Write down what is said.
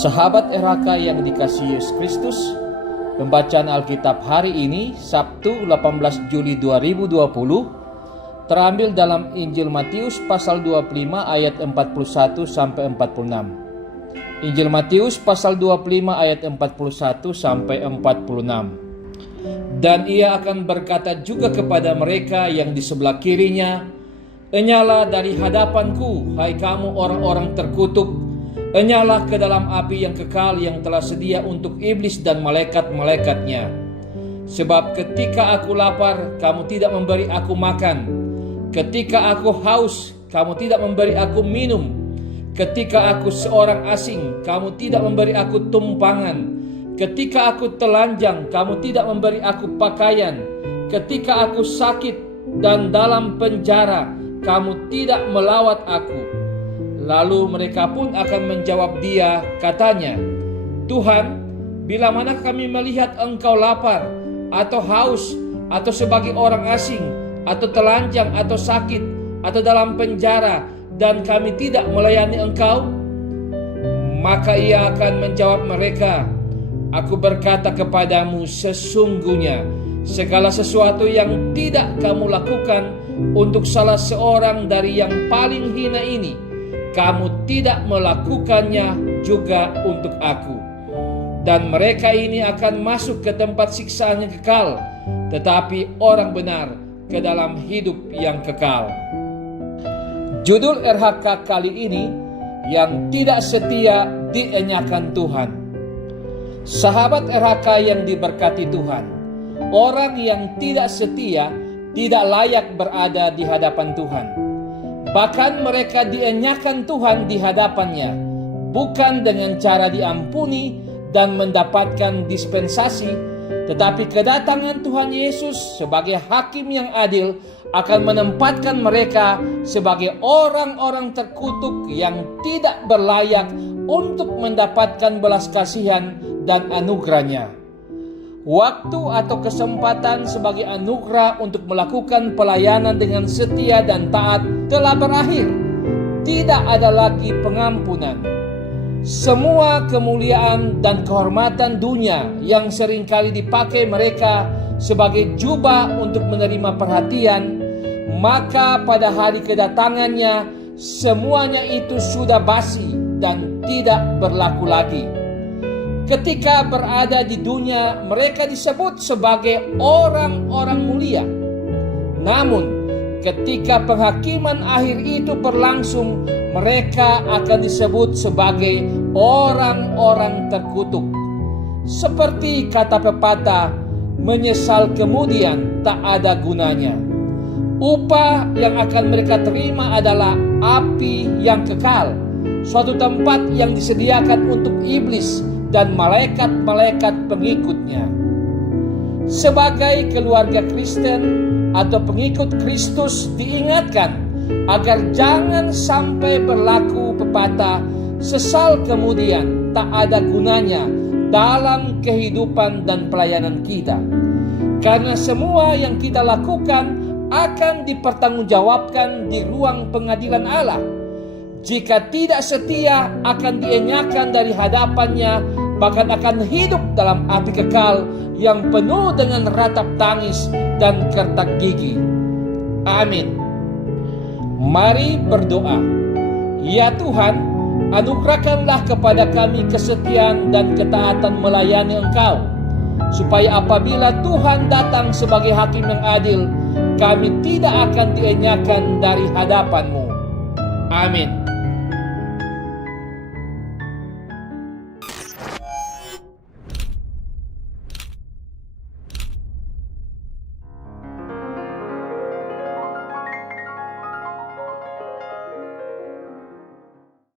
Sahabat RHK yang dikasihi Yesus Kristus, pembacaan Alkitab hari ini Sabtu 18 Juli 2020 terambil dalam Injil Matius pasal 25 ayat 41 sampai 46. Injil Matius pasal 25 ayat 41 sampai 46. Dan ia akan berkata juga kepada mereka yang di sebelah kirinya, "Enyalah dari hadapanku, hai kamu orang-orang terkutuk, enyalah ke dalam api yang kekal yang telah sedia untuk iblis dan malaikat-malaikatnya. Sebab ketika aku lapar, kamu tidak memberi aku makan. Ketika aku haus, kamu tidak memberi aku minum. Ketika aku seorang asing, kamu tidak memberi aku tumpangan. Ketika aku telanjang, kamu tidak memberi aku pakaian. Ketika aku sakit dan dalam penjara, kamu tidak melawat aku." Lalu mereka pun akan menjawab dia, katanya, "Tuhan, bila mana kami melihat engkau lapar, atau haus, atau sebagai orang asing, atau telanjang, atau sakit, atau dalam penjara, dan kami tidak melayani engkau?" Maka ia akan menjawab mereka, "Aku berkata kepadamu, sesungguhnya segala sesuatu yang tidak kamu lakukan untuk salah seorang dari yang paling hina ini, kamu tidak melakukannya juga untuk aku." Dan mereka ini akan masuk ke tempat siksaan yang kekal, tetapi orang benar ke dalam hidup yang kekal. Judul RHK kali ini, yang tidak setia dienyakan Tuhan. Sahabat RHK yang diberkati Tuhan, orang yang tidak setia tidak layak berada di hadapan Tuhan. Bahkan mereka dienyakan Tuhan di hadapannya, bukan dengan cara diampuni dan mendapatkan dispensasi, tetapi kedatangan Tuhan Yesus sebagai hakim yang adil akan menempatkan mereka sebagai orang-orang terkutuk yang tidak berlayak untuk mendapatkan belas kasihan dan anugerahnya. Waktu atau kesempatan sebagai anugerah untuk melakukan pelayanan dengan setia dan taat telah berakhir. Tidak ada lagi pengampunan. Semua kemuliaan dan kehormatan dunia yang seringkali dipakai mereka sebagai jubah untuk menerima perhatian, maka pada hari kedatangannya semuanya itu sudah basi dan tidak berlaku lagi. Ketika berada di dunia, mereka disebut sebagai orang-orang mulia. Namun, ketika penghakiman akhir itu berlangsung, mereka akan disebut sebagai orang-orang terkutuk. Seperti kata pepatah, menyesal kemudian tak ada gunanya. Upah yang akan mereka terima adalah api yang kekal, suatu tempat yang disediakan untuk iblis dan malaikat-malaikat pengikutnya. Sebagai keluarga Kristen atau pengikut Kristus diingatkan agar jangan sampai berlaku pepatah sesal kemudian tak ada gunanya dalam kehidupan dan pelayanan kita. Karena semua yang kita lakukan akan dipertanggungjawabkan di ruang pengadilan Allah. Jika tidak setia akan dienyakan dari hadapannya, bahkan akan hidup dalam api kekal yang penuh dengan ratap tangis dan kertak gigi. Amin. Mari berdoa. Ya Tuhan, anugerahkanlah kepada kami kesetiaan dan ketaatan melayani Engkau, supaya apabila Tuhan datang sebagai hakim yang adil, kami tidak akan dienyakan dari hadapan-Mu. Amin.